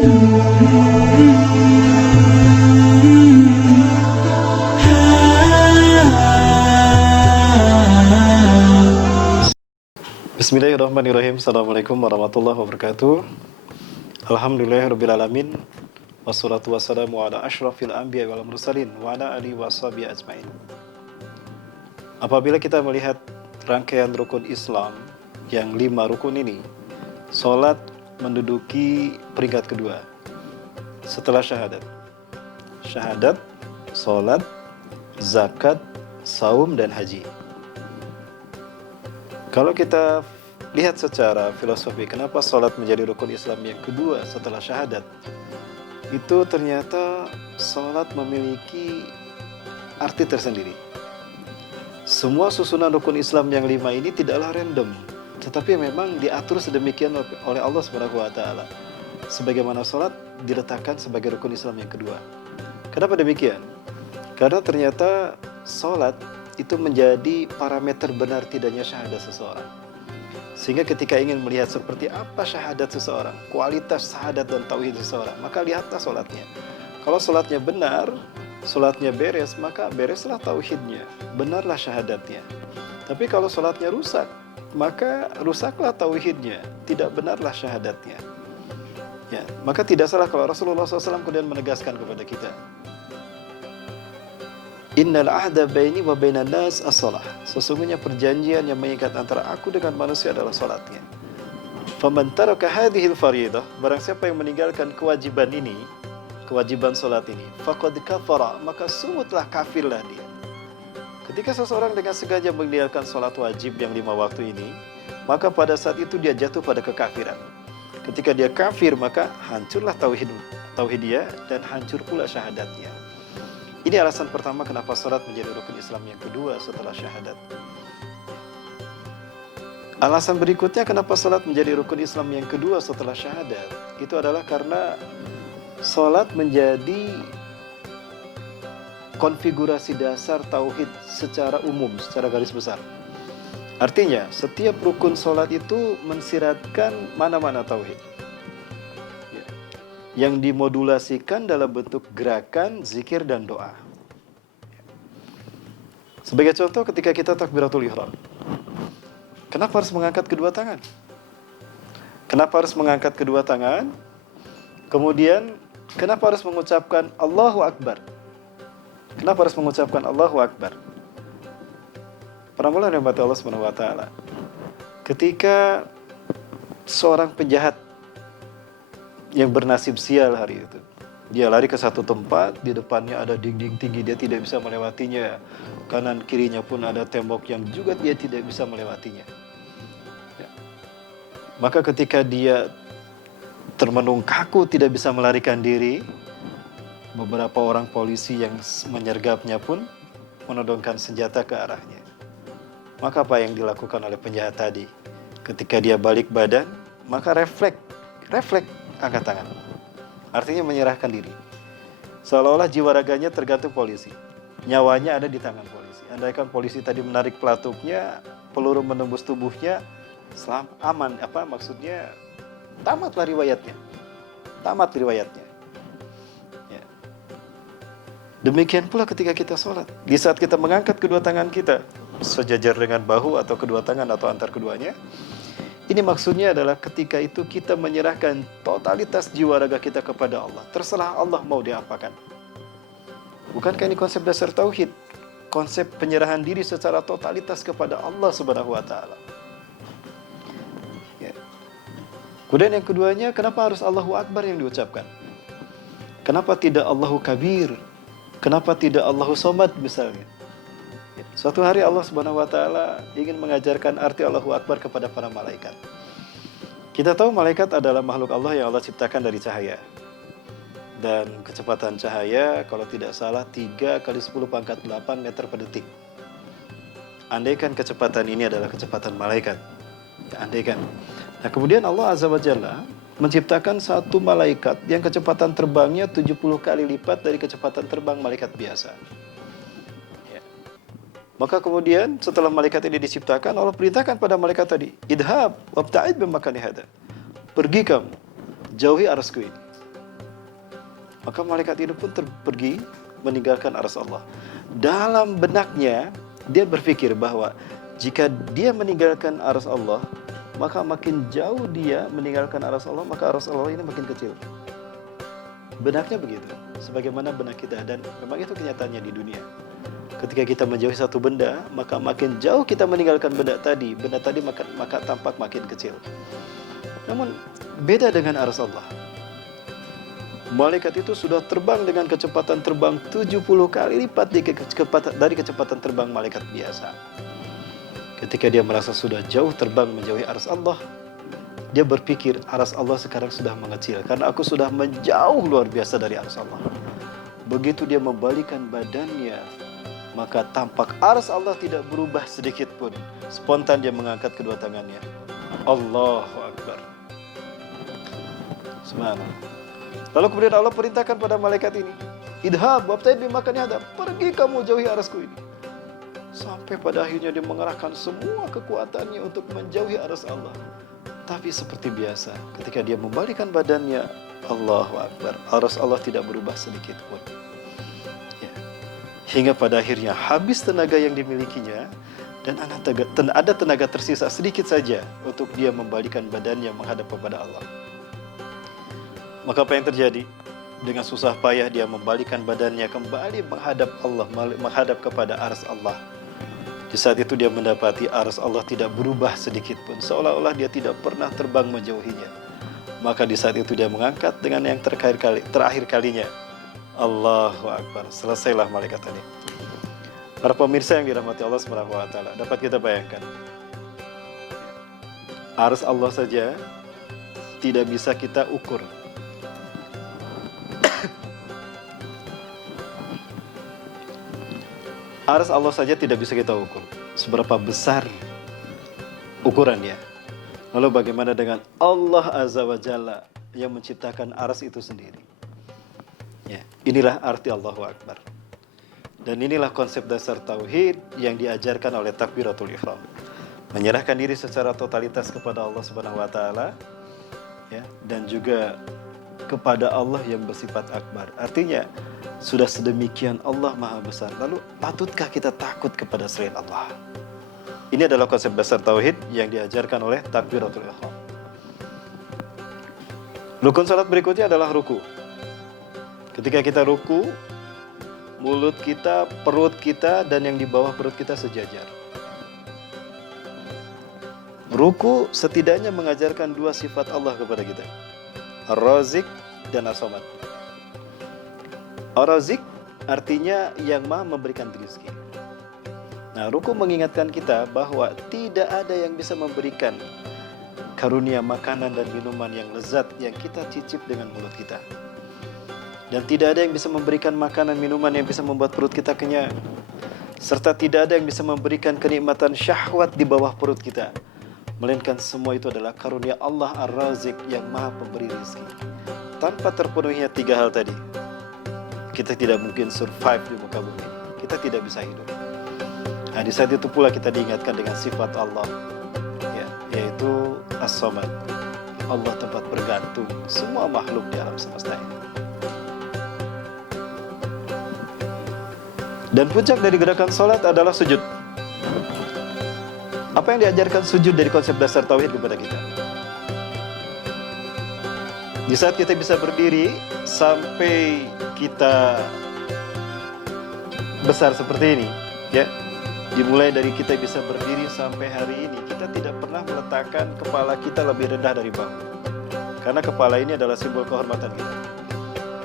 Bismillahirrahmanirrahim. Assalamualaikum warahmatullahi wabarakatuh. Alhamdulillahirrabbilalamin. Wassalatu wassalamu ala ashrafil anbiya wal mursalin wa ala alihi washabihi ajmain. Apabila kita melihat rangkaian rukun Islam yang 5 rukun ini, salat menduduki peringkat kedua setelah syahadat. Syahadat, salat, zakat, saum, dan haji. Kalau kita lihat secara filosofi, kenapa salat menjadi rukun Islam yang kedua setelah syahadat? Itu ternyata salat memiliki arti tersendiri. Semua susunan rukun Islam yang 5 ini tidaklah random, tetapi memang diatur sedemikian oleh Allah SWT. Sebagaimana salat diletakkan sebagai rukun Islam yang kedua. Kenapa demikian? Karena ternyata salat itu menjadi parameter benar tidaknya syahadat seseorang. Sehingga ketika ingin melihat seperti apa syahadat seseorang, kualitas syahadat dan tauhid seseorang, maka lihatlah salatnya. Kalau salatnya benar, salatnya beres, maka bereslah tauhidnya, benarlah syahadatnya. Tapi kalau salatnya rusak, maka rusaklah tauhidnya, tidak benarlah syahadatnya. Ya, maka tidak salah kalau Rasulullah SAW kemudian menegaskan kepada kita, Innal ahda baini wa bainan nas as-salah. Sesungguhnya perjanjian yang mengikat antara aku dengan manusia adalah salatnya. Faman taraka hadhil fariidah, barang siapa yang meninggalkan kewajiban ini, kewajiban salat ini, faqad kafara, maka sungguhlah kafirlah dia. Ketika seseorang dengan sengaja meninggalkan salat wajib yang 5 waktu ini, maka pada saat itu dia jatuh pada kekafiran. Ketika dia kafir, maka hancurlah tauhid dia dan hancur pula syahadatnya. Ini alasan pertama kenapa salat menjadi rukun Islam yang kedua setelah syahadat. Alasan berikutnya kenapa salat menjadi rukun Islam yang kedua setelah syahadat, itu adalah karena salat menjadi konfigurasi dasar tauhid secara umum, secara garis besar. Artinya, setiap rukun salat itu mensiratkan mana-mana tauhid yang dimodulasikan dalam bentuk gerakan, zikir, dan doa. Sebagai contoh, ketika kita takbiratul ihram, kenapa harus mengangkat kedua tangan? Kenapa harus mengangkat kedua tangan? Kemudian, kenapa harus mengucapkan Allahu Akbar? Kenapa harus mengucapkan Allahu Akbar? Para mulai rahmat Allah SWT, ketika seorang penjahat yang bernasib sial hari itu, dia lari ke satu tempat, di depannya ada dinding tinggi, dia tidak bisa melewatinya. Kanan kirinya pun ada tembok yang juga dia tidak bisa melewatinya. Ya. Maka ketika dia termenung kaku, tidak bisa melarikan diri, beberapa orang polisi yang menyergapnya pun menodongkan senjata ke arahnya. Maka apa yang dilakukan oleh penjahat tadi? Ketika dia balik badan, maka refleks angkat tangan. Artinya menyerahkan diri. Seolah-olah jiwa raganya tergantung polisi. Nyawanya ada di tangan polisi. Andaikan polisi tadi menarik pelatuknya, peluru menembus tubuhnya, aman. Maksudnya tamatlah riwayatnya. Tamat riwayatnya. Ya. Demikian pula ketika kita sholat. Di saat kita mengangkat kedua tangan kita sejajar dengan bahu atau kedua tangan atau antar keduanya, ini maksudnya adalah ketika itu kita menyerahkan totalitas jiwa raga kita kepada Allah. Terserah Allah mau diapakan. Bukankah ini konsep dasar tauhid? Konsep penyerahan diri secara totalitas kepada Allah Subhanahu wa taala. Ya. Kemudian yang keduanya, kenapa harus Allahu Akbar yang diucapkan? Kenapa tidak Allahu Kabir? Kenapa tidak Allahu Somad misalnya? Suatu hari Allah Subhanahu wa taala ingin mengajarkan arti Allahu Akbar kepada para malaikat. Kita tahu malaikat adalah makhluk Allah yang Allah ciptakan dari cahaya. Dan kecepatan cahaya kalau tidak salah 3 kali 10 pangkat 8 meter per detik. Andaikan kecepatan ini adalah kecepatan malaikat. Ya, andaikan. Nah, kemudian Allah Azza wa Jalla menciptakan satu malaikat yang kecepatan terbangnya 70 kali lipat dari kecepatan terbang malaikat biasa. Maka kemudian setelah malaikat ini diciptakan, Allah perintahkan pada malaikat tadi, idhab wabta'id bimakani hada. Pergi kamu, jauhi arasku ini. maka malaikat ini pun pergi meninggalkan arsy Allah. Dalam benaknya dia berpikir bahwa jika dia meninggalkan arsy Allah, maka makin jauh dia meninggalkan arsy Allah, maka arsy Allah ini makin kecil. Benaknya begitu, sebagaimana benak kita, dan memang itu kenyataannya di dunia. Ketika kita menjauhi satu benda, maka makin jauh kita meninggalkan benda tadi maka tampak makin kecil. Namun beda dengan arsy Allah. Malaikat itu sudah terbang dengan kecepatan terbang 70 kali lipat dari kecepatan terbang malaikat biasa. Ketika dia merasa sudah jauh terbang menjauhi arsy Allah, dia berpikir arsy Allah sekarang sudah mengecil karena aku sudah menjauh luar biasa dari arsy Allah. Begitu dia membalikan badannya, maka tampak arsy Allah tidak berubah sedikit pun. Spontan dia mengangkat kedua tangannya. Allahu Akbar. Subhanallah. Lalu kemudian Allah perintahkan pada malaikat ini, idhab wabta'id bimakani hadza, pergi kamu jauhi arsy ini. Sampai pada akhirnya dia mengerahkan semua kekuatannya untuk menjauhi arsy Allah. Tapi seperti biasa, ketika dia membalikan badannya, Allahu Akbar, arsy Allah tidak berubah sedikit pun. Ya. Hingga pada akhirnya habis tenaga yang dimilikinya, dan ada tenaga tersisa sedikit saja untuk dia membalikan badannya menghadap kepada Allah. Maka apa yang terjadi? Dengan susah payah dia membalikan badannya kembali menghadap Allah, menghadap kepada arsy Allah. Di saat itu dia mendapati arsy Allah tidak berubah sedikit pun, seolah-olah dia tidak pernah terbang menjauhinya. Maka di saat itu dia mengangkat dengan yang terakhir kalinya, Allahu Akbar. Selesailah malaikat tadi. Para pemirsa yang dirahmati Allah Subhanahu wa taala, dapat kita bayangkan, arsy Allah saja tidak bisa kita ukur. Arsy Allah saja tidak bisa kita ukur seberapa besar ukurannya. Lalu bagaimana dengan Allah Azza wa Jalla yang menciptakan arsy itu sendiri? Ya, inilah arti Allahu Akbar. Dan inilah konsep dasar tauhid yang diajarkan oleh takbiratul ihram. Menyerahkan diri secara totalitas kepada Allah Subhanahu wa taala, ya, dan juga kepada Allah yang bersifat akbar. Artinya sudah sedemikian Allah Maha Besar, lalu patutkah kita takut kepada selain Allah? Ini adalah konsep dasar tauhid yang diajarkan oleh takbiratul ihram. Rukun salat berikutnya adalah ruku. Ketika kita ruku, mulut kita, perut kita, dan yang di bawah perut kita sejajar. Ruku setidaknya mengajarkan dua sifat Allah kepada kita, Ar-Razik dan As-Samad. Ar-Razik artinya yang Maha memberikan rezeki. Nah, ruku mengingatkan kita bahwa tidak ada yang bisa memberikan karunia makanan dan minuman yang lezat yang kita cicip dengan mulut kita. Dan tidak ada yang bisa memberikan makanan minuman yang bisa membuat perut kita kenyang. Serta tidak ada yang bisa memberikan kenikmatan syahwat di bawah perut kita. Melainkan semua itu adalah karunia Allah Ar-Razik yang Maha Pemberi rezeki. Tanpa terpenuhinya tiga hal tadi, kita tidak mungkin survive di muka bumi. Kita tidak bisa hidup. Nah, di saat itu pula kita diingatkan dengan sifat Allah, ya, yaitu As-Samad. Allah tempat bergantung semua makhluk di alam semesta ini. Dan puncak dari gerakan sholat adalah sujud. Apa yang diajarkan sujud dari konsep dasar tauhid kepada kita? Di saat kita bisa berdiri sampai kita besar seperti ini, ya, dimulai dari kita bisa berdiri sampai hari ini, kita tidak pernah meletakkan kepala kita lebih rendah dari bahu. Karena kepala ini adalah simbol kehormatan kita.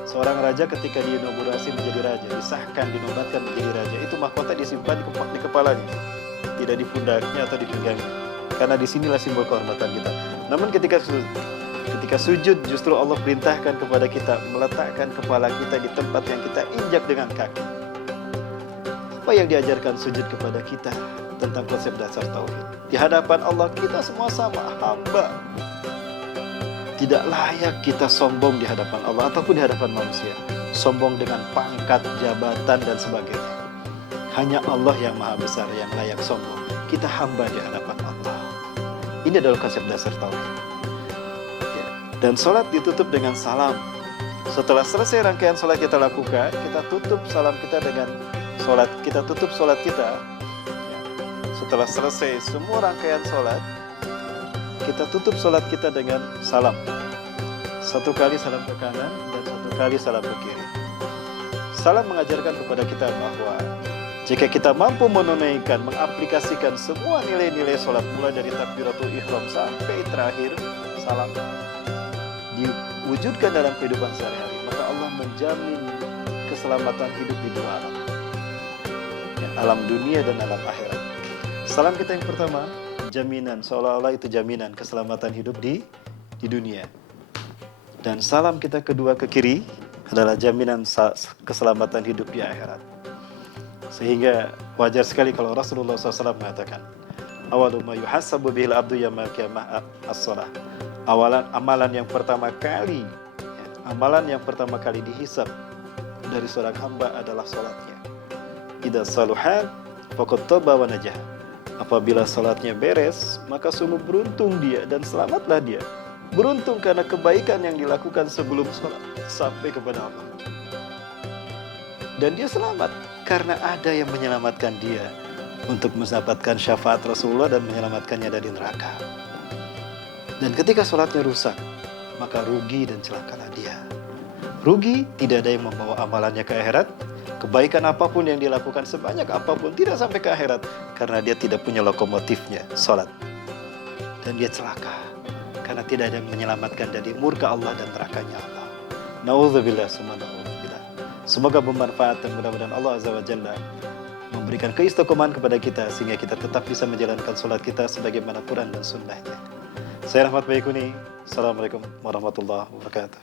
Seorang raja ketika diinaugurasi menjadi raja, disahkan, dinobatkan menjadi raja, itu mahkota disimpan di kepalanya, tidak di pundaknya atau di pinggangnya. Karena disinilah simbol kehormatan kita. Namun ketika sujud, justru Allah perintahkan kepada kita meletakkan kepala kita di tempat yang kita injak dengan kaki. Apa yang diajarkan sujud kepada kita tentang konsep dasar tauhid? Di hadapan Allah kita semua sama, hamba. Tidak layak kita sombong di hadapan Allah ataupun di hadapan manusia. Sombong dengan pangkat, jabatan, dan sebagainya. Hanya Allah yang Maha Besar yang layak sombong. Kita hamba di hadapan Allah. Ini adalah konsep dasar tauhid. Dan sholat ditutup dengan salam. Setelah selesai rangkaian sholat kita lakukan, kita tutup salam kita dengan sholat. Kita tutup sholat kita. Setelah selesai semua rangkaian sholat, kita tutup sholat kita dengan salam. Satu kali salam ke kanan dan satu kali salam ke kiri. Salam mengajarkan kepada kita bahwa jika kita mampu menunaikan, mengaplikasikan semua nilai-nilai sholat, mulai dari takbiratul ihram sampai terakhir salam, diwujudkan dalam kehidupan sehari-hari, maka Allah menjamin keselamatan hidup di dua alam, alam dunia dan alam akhirat. Salam kita yang pertama, jaminan, seolah-olah itu jaminan keselamatan hidup di dunia. Dan salam kita kedua ke kiri adalah jaminan keselamatan hidup di akhirat. Sehingga wajar sekali kalau Rasulullah SAW mengatakan, awalu ma yuhasabu bihil abdu yaumil qiyamah as-shalah. Amalan yang pertama kali dihisab dari seorang hamba adalah salatnya. Idza saluhat faqad taba wa najah. Apabila salatnya beres, maka sungguh beruntung dia dan selamatlah dia. Beruntung karena kebaikan yang dilakukan sebelum salat sampai kepada Allah. Dan dia selamat karena ada yang menyelamatkan dia untuk mendapatkan syafaat Rasulullah dan menyelamatkannya dari neraka. Dan ketika sholatnya rusak, maka rugi dan celakalah dia. Rugi, tidak ada yang membawa amalannya ke akhirat. Kebaikan apapun yang dilakukan, sebanyak apapun, tidak sampai ke akhirat karena dia tidak punya lokomotifnya, sholat. Dan dia celaka karena tidak ada yang menyelamatkan dari murka Allah dan nerakanya Allah. Na'udzubillah, summa na'udzubillah. Semoga bermanfaat dan mudah-mudahan Allah Azza wa Jalla memberikan keistiqomahan kepada kita sehingga kita tetap bisa menjalankan sholat kita sebagaimana Quran dan sunnahnya. Saya Rahmat Baikuni. Assalamualaikum warahmatullahi wabarakatuh.